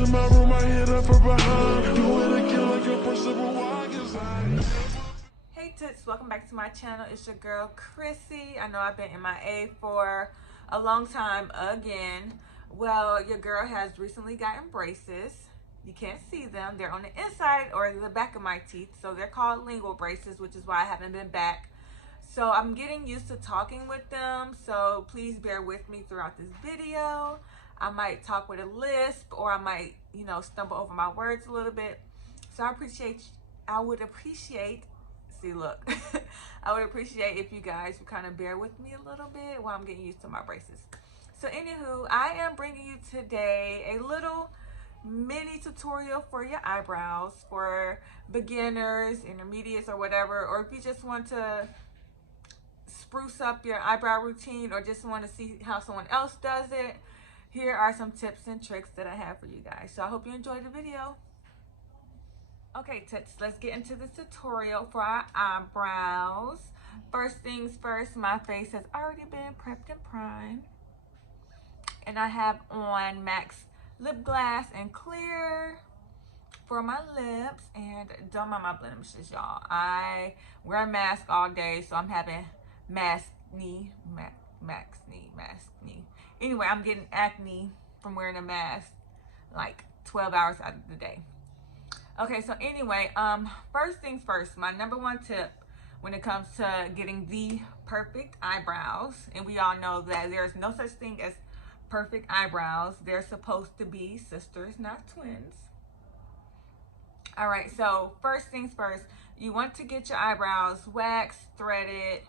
in my room, I hit up from behind. Do it again like a principal. Hey tits, welcome back to my channel. It's your girl Chrissy. I know I've been MIA for a long time again. Well, your girl has recently gotten braces. You can't see them. They're on the inside or the back of my teeth. So they're called lingual braces, which is why I haven't been back. So I'm getting used to talking with them. So please bear with me throughout this video. I might talk with a lisp, or I might, stumble over my words a little bit. So I would appreciate see, look, I would appreciate if you guys would kind of bear with me a little bit while I'm getting used to my braces. So anywho, I am bringing you today a little mini tutorial for your eyebrows for beginners, intermediates, or whatever, or if you just want to spruce up your eyebrow routine or just want to see how someone else does it. Here are some tips and tricks that I have for you guys. So I hope you enjoyed the video. Okay, tits, let's get into this tutorial for our eyebrows. First things first, my face has already been prepped and primed. And I have on MAC's lip gloss and clear for my lips. And don't mind my blemishes, y'all. I wear a mask all day, so I'm having mask knee. Anyway, I'm getting acne from wearing a mask like 12 hours out of the day. Okay, so anyway, first things first, my number one tip when it comes to getting the perfect eyebrows, and we all know that there's no such thing as perfect eyebrows. They're supposed to be sisters, not twins. All right, so first things first, you want to get your eyebrows waxed, threaded,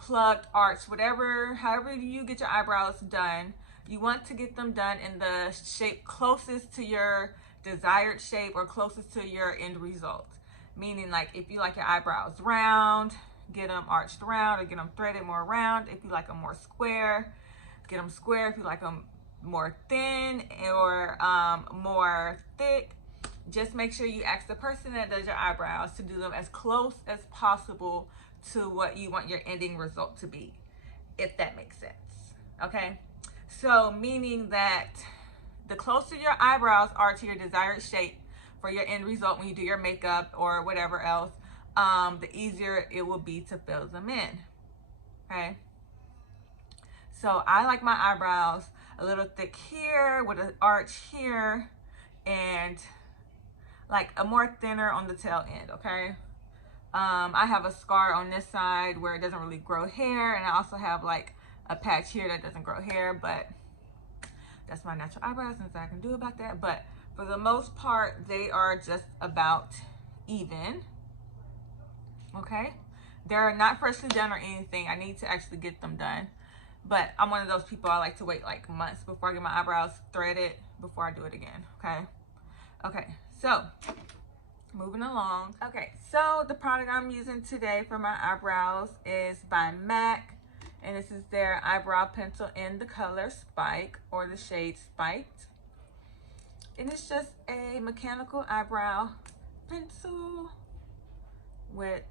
plucked, arched, however you get your eyebrows done. You want to get them done in the shape closest to your desired shape or closest to your end result. Meaning, like, if you like your eyebrows round, get them arched round, or get them threaded more round. If you like them more square, get them square. If you like them more thin or more thick, just make sure you ask the person that does your eyebrows to do them as close as possible to what you want your ending result to be, if that makes sense. Okay, so meaning that the closer your eyebrows are to your desired shape for your end result when you do your makeup or whatever else, the easier it will be to fill them in. Okay, so I like my eyebrows a little thick here with an arch here and like a more thinner on the tail end. Okay, I have a scar on this side where it doesn't really grow hair, and I also have like a patch here that doesn't grow hair, but that's my natural eyebrows, and I can do about that. But for the most part, they are just about even. Okay, they're not freshly done or anything. I need to actually get them done, but I'm one of those people, I like to wait like months before I get my eyebrows threaded before I do it again. Okay, so moving along. Okay, so the product I'm using today for my eyebrows is by MAC. And this is their eyebrow pencil in the color Spike, or the shade Spiked. And it's just a mechanical eyebrow pencil with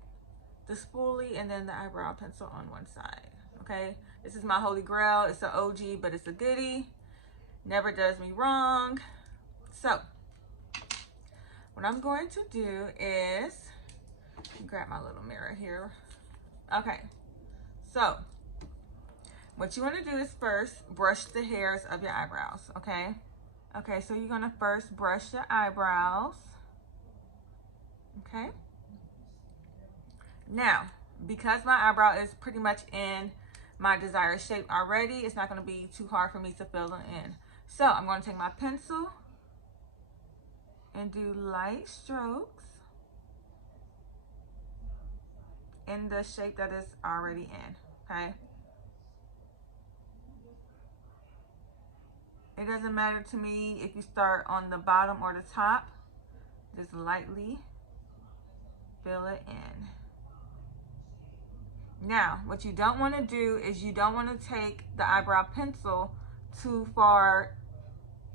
the spoolie and then the eyebrow pencil on one side. Okay, this is my holy grail. It's an OG, but it's a goodie. Never does me wrong. So what I'm going to do is grab my little mirror here. Okay, so what you want to do is first brush the hairs of your eyebrows. Okay, so you're going to first brush your eyebrows. Okay, now because my eyebrow is pretty much in my desired shape already, it's not going to be too hard for me to fill them in. So I'm going to take my pencil and do light strokes in the shape that is already in. Okay, it doesn't matter to me if you start on the bottom or the top. Just lightly fill it in. Now, what you don't want to do is you don't want to take the eyebrow pencil too far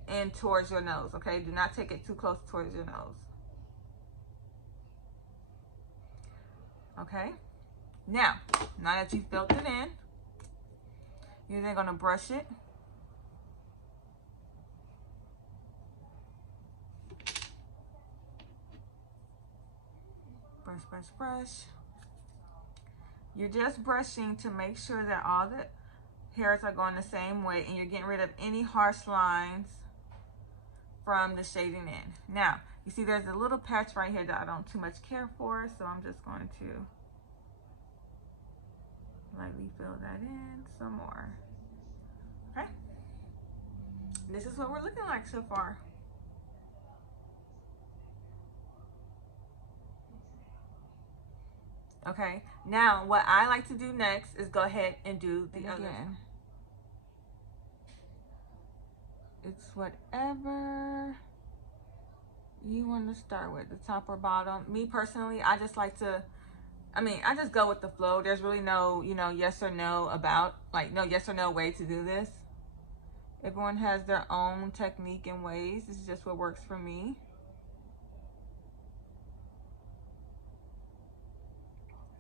in towards your nose. Okay, do not take it too close towards your nose. Okay, now that you've filled it in, you're then going to brush it Brush, brush, brush. You're just brushing to make sure that all the hairs are going the same way and you're getting rid of any harsh lines from the shading in. Now, you see there's a little patch right here that I don't too much care for, so I'm just going to lightly fill that in some more. Okay. This is what we're looking like so far. Okay, now what I like to do next is go ahead and do the other. It's whatever you want to start with, the top or bottom. Me personally, I just like to, I just go with the flow. There's really no, yes or no about, like, no yes or no way to do this. Everyone has their own technique and ways. This is just what works for me.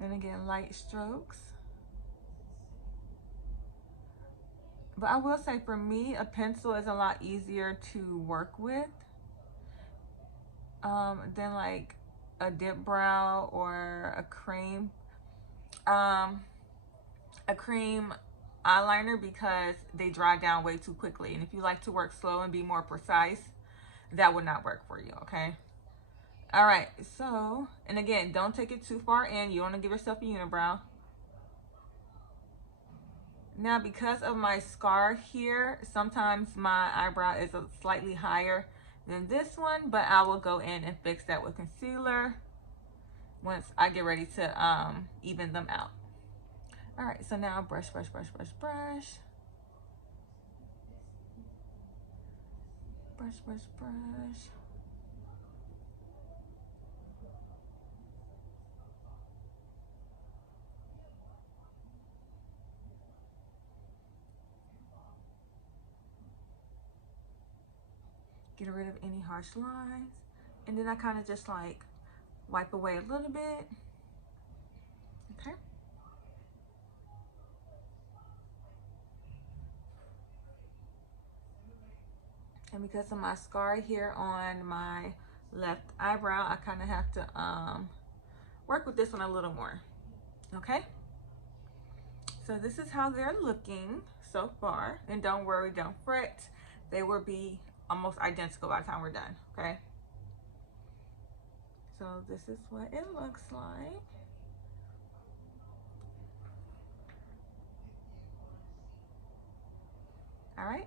And again, light strokes. But I will say for me, a pencil is a lot easier to work with than like a dip brow or a cream eyeliner, because they dry down way too quickly. And if you like to work slow and be more precise, that would not work for you, okay? All right, so, and again, don't take it too far in. You want to give yourself a unibrow. Now, because of my scar here, sometimes my eyebrow is slightly higher than this one, but I will go in and fix that with concealer once I get ready to even them out. All right, so now brush, brush, brush, brush, brush. Brush, brush, brush. Get rid of any harsh lines. And then I kind of just like wipe away a little bit. Okay. And because of my scar here on my left eyebrow, I kind of have to work with this one a little more. Okay. So this is how they're looking so far. And don't worry, don't fret. They will be almost identical by the time we're done, okay? So this is what it looks like. All right.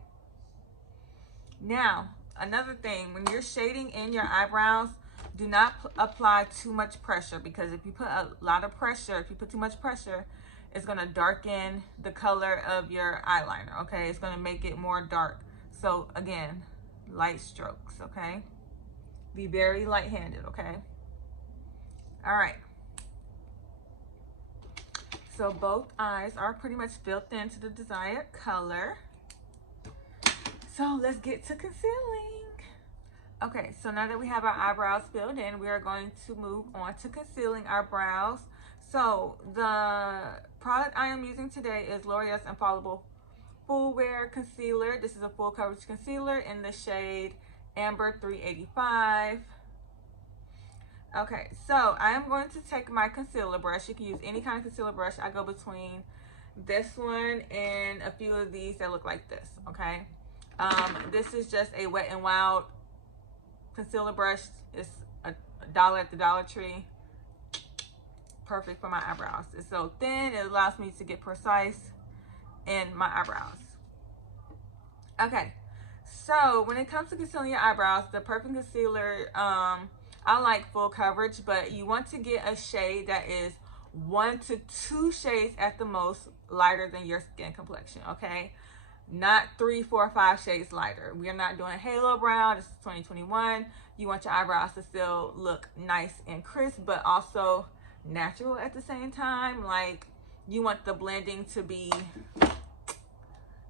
Now, another thing, when you're shading in your eyebrows, do not apply too much pressure, because if you put a lot of pressure, if you put too much pressure, it's gonna darken the color of your eyeliner, okay? It's gonna make it more dark. So again, light strokes, okay? Be very light-handed, okay? All right. So both eyes are pretty much filled into the desired color. So let's get to concealing. Okay, so now that we have our eyebrows filled in, we are going to move on to concealing our brows. So the product I am using today is L'Oreal's Infallible Full Wear Concealer. This is a full coverage concealer in the shade Amber 385. Okay, so I am going to take my concealer brush. You can use any kind of concealer brush. I go between this one and a few of these that look like this, okay? This is just a Wet n Wild concealer brush. It's $1 at the Dollar Tree. Perfect for my eyebrows. It's so thin, it allows me to get precise in my eyebrows. Okay, so when it comes to concealing your eyebrows, the perfect concealer, I like full coverage, but you want to get a shade that is 1 to 2 shades at the most lighter than your skin complexion, okay? Not 3, 4, 5 shades lighter. We are not doing halo brown. This is 2021. You want your eyebrows to still look nice and crisp, but also natural at the same time. Like, you want the blending to be,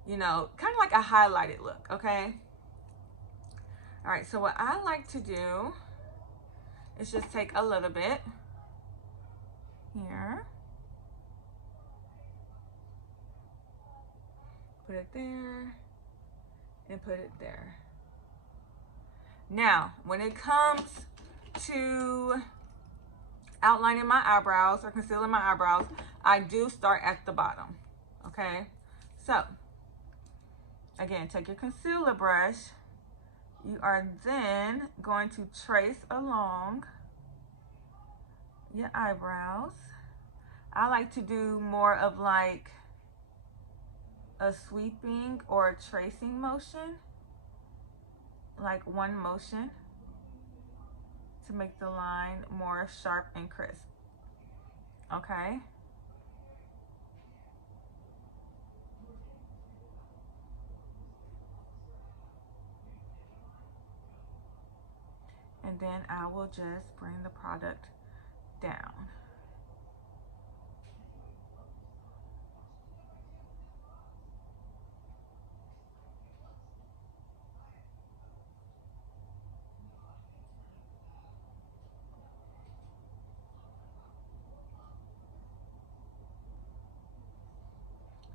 you know, kind of like a highlighted look, okay? All right, so what I like to do is just take a little bit here, put it there, and put it there. Now, when it comes to outlining my eyebrows or concealing my eyebrows, I do start at the bottom. Okay, so again, take your concealer brush. You are then going to trace along your eyebrows. I like to do more of like a sweeping or a tracing motion, like one motion, to make the line more sharp and crisp. Okay. And then I will just bring the product down.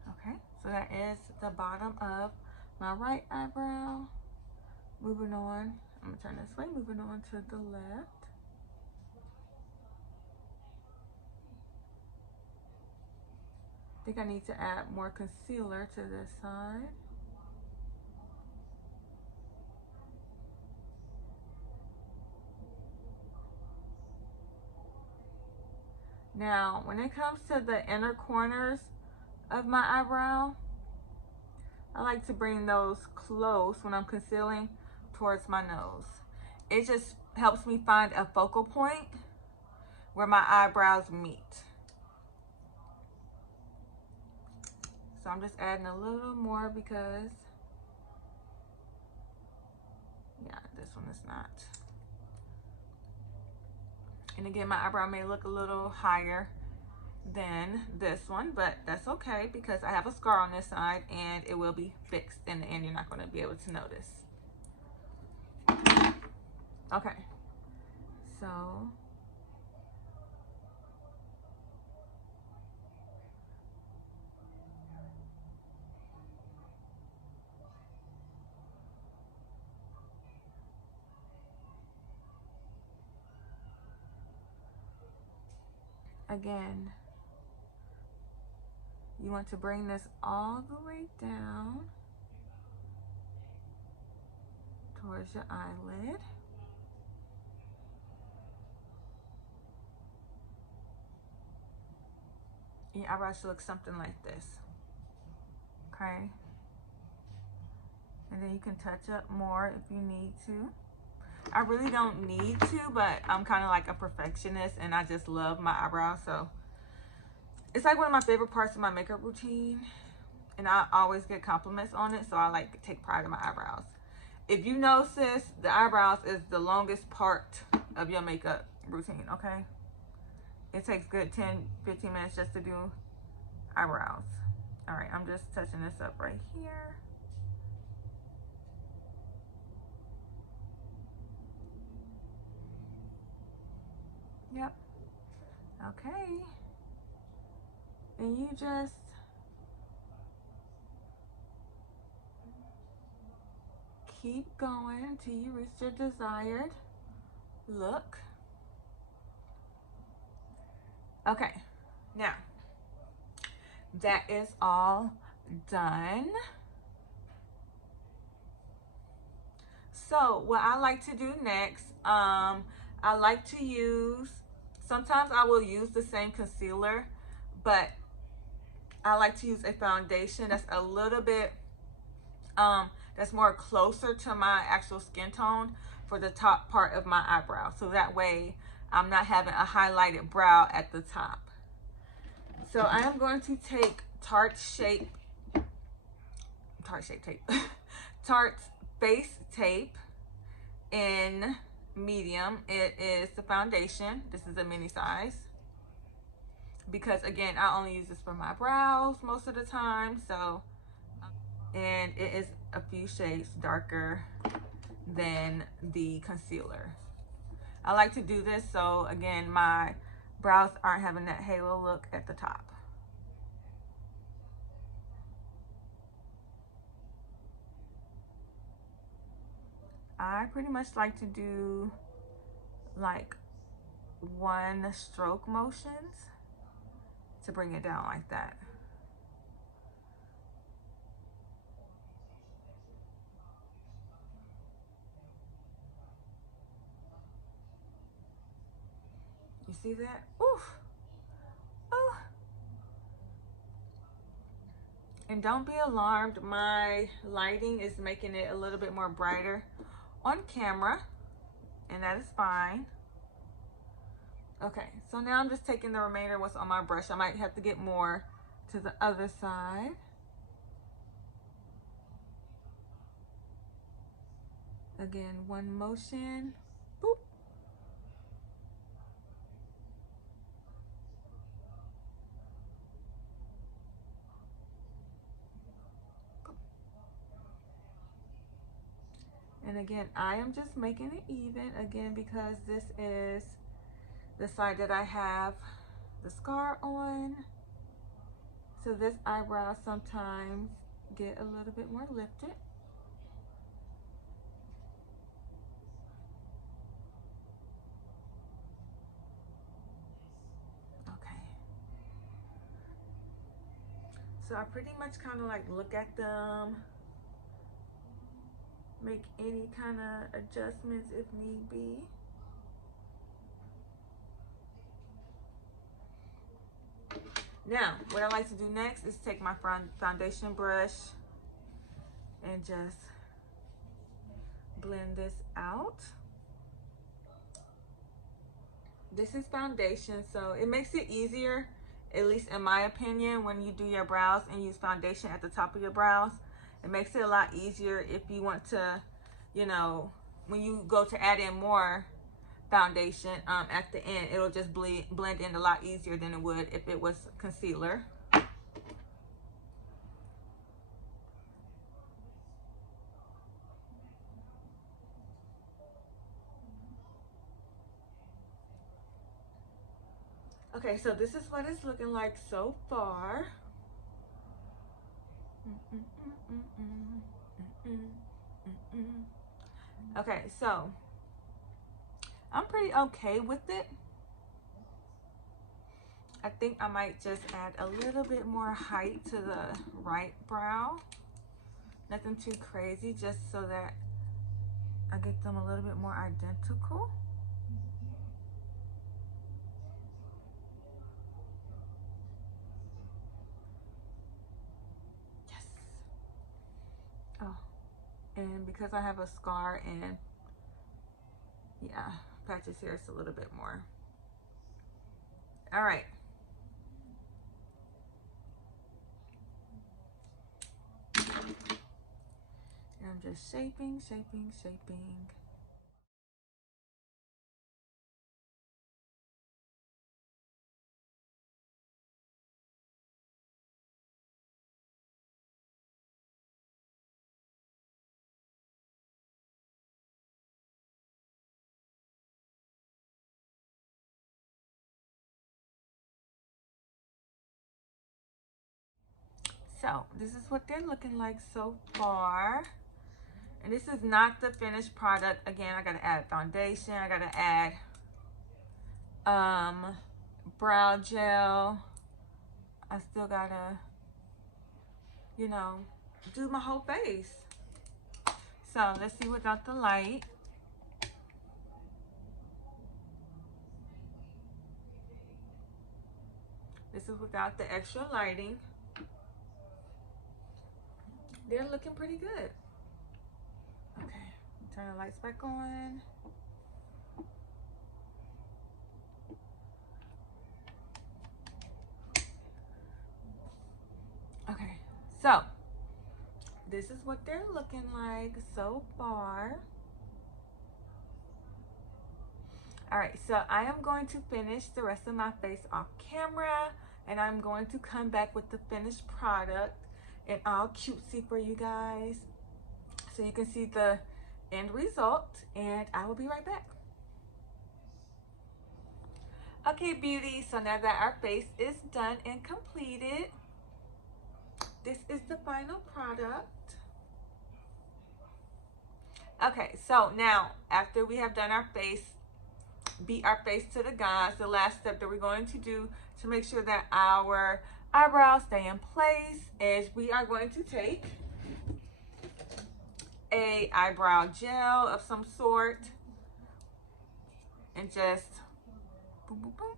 Okay, so that is the bottom of my right eyebrow. Moving on, I'm gonna turn this way, moving on to the left. I think I need to add more concealer to this side. Now, when it comes to the inner corners of my eyebrow, I like to bring those close when I'm concealing towards my nose. It just helps me find a focal point where my eyebrows meet. So I'm just adding a little more because, yeah, this one is not. And again, my eyebrow may look a little higher than this one, but that's okay because I have a scar on this side and it will be fixed in the end. You're not going to be able to notice. Okay, so again, you want to bring this all the way down towards your eyelid. Your eyebrows should look something like this. Okay. And then you can touch up more if you need to. I really don't need to, but I'm kind of like a perfectionist and I just love my eyebrows. So it's like one of my favorite parts of my makeup routine. And I always get compliments on it. So I like to take pride in my eyebrows. If you know, sis, the eyebrows is the longest part of your makeup routine, okay? It takes good 10-15 minutes just to do eyebrows. All right, I'm just touching this up right here. Yep. Okay. And you just keep going until you reach your desired look. Okay, now that is all done. So what I like to do next, I like to use, sometimes I will use the same concealer, but I like to use a foundation that's a little bit, that's more closer to my actual skin tone for the top part of my eyebrow. So that way I'm not having a highlighted brow at the top. So I am going to take Tarte Shape tape, Tarte Face Tape in medium. It is the foundation. This is a mini size. Because again, I only use this for my brows most of the time. So, and it is a few shades darker than the concealer. I like to do this so again, my brows aren't having that halo look at the top. I pretty much like to do like one stroke motions to bring it down like that. You see that? Oof. Oh. And don't be alarmed, my lighting is making it a little bit more brighter on camera, and that is fine. Okay, so now I'm just taking the remainder of what's on my brush. I might have to get more to the other side. Again, one motion. Boop. And again, I am just making it even, again, because this is the side that I have the scar on. So this eyebrow sometimes get a little bit more lifted. Okay. So I pretty much kind of like look at them, make any kind of adjustments if need be. Now, what I like to do next is take my foundation brush and just blend this out. This is foundation, so it makes it easier, at least in my opinion, when you do your brows and use foundation at the top of your brows. It makes it a lot easier if you want to, you know, when you go to add in more foundation at the end, it'll just blend in a lot easier than it would if it was concealer. Okay, so this is what it's looking like so far. Okay, so I'm pretty okay with it. I think I might just add a little bit more height to the right brow. Nothing too crazy, just so that I get them a little bit more identical. Yes. Oh, and because I have a scar and yeah, patches here, it's a little bit more. All right. And I'm just shaping. So this is what they're looking like so far. And this is not the finished product. Again, I gotta add foundation. I gotta add brow gel. I still gotta, you know, do my whole face. So let's see without the light. This is without the extra lighting. They're looking pretty good. Okay, turn the lights back on. Okay, so this is what they're looking like so far. All right, so I am going to finish the rest of my face off camera, and I'm going to come back with the finished product and all cutesy for you guys, so you can see the end result, and I will be right back. Okay, beauty, so now that our face is done and completed, this is the final product. Okay, so now after we have done our face, beat our face to the gods. The last step that we're going to do to make sure that our eyebrows stay in place is we are going to take a eyebrow gel of some sort and just boop, boop, boop,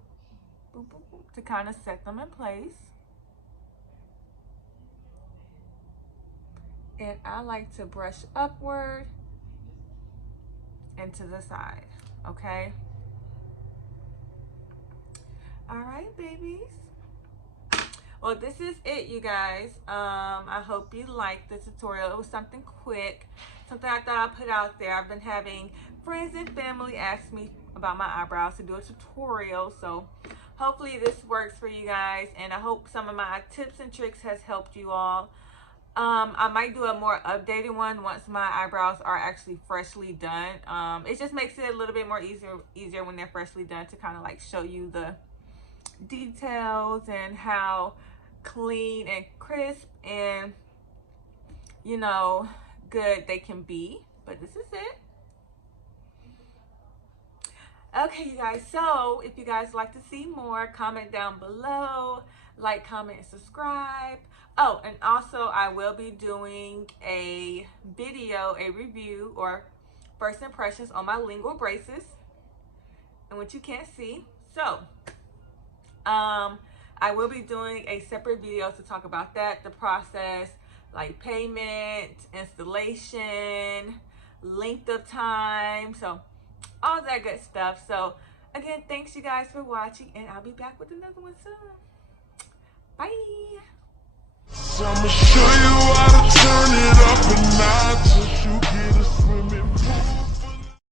boop, boop, boop, to kind of set them in place. And I like to brush upward and to the side, okay? All right, babies. Well, this is it, you guys. I hope you liked the tutorial. It was something quick, something I thought I'd put out there. I've been having friends and family ask me about my eyebrows to do a tutorial, so hopefully this works for you guys, and I hope some of my tips and tricks has helped you all. I might do a more updated one once my eyebrows are actually freshly done. It just makes it a little bit more easier when they're freshly done to kind of like show you the details and how clean and crisp and, you know, good they can be. But this is it. Okay, you guys, so if you guys like to see more, comment down below, like, comment, and subscribe. Oh, and also I will be doing a video, a review or first impressions on my lingual braces and what you can't see. So I will be doing a separate video to talk about that, the process, like payment, installation, length of time, so all that good stuff. So again, thanks you guys for watching, and I'll be back with another one soon. Bye. So I'ma show you how to turn it up a notch, so you get a swimming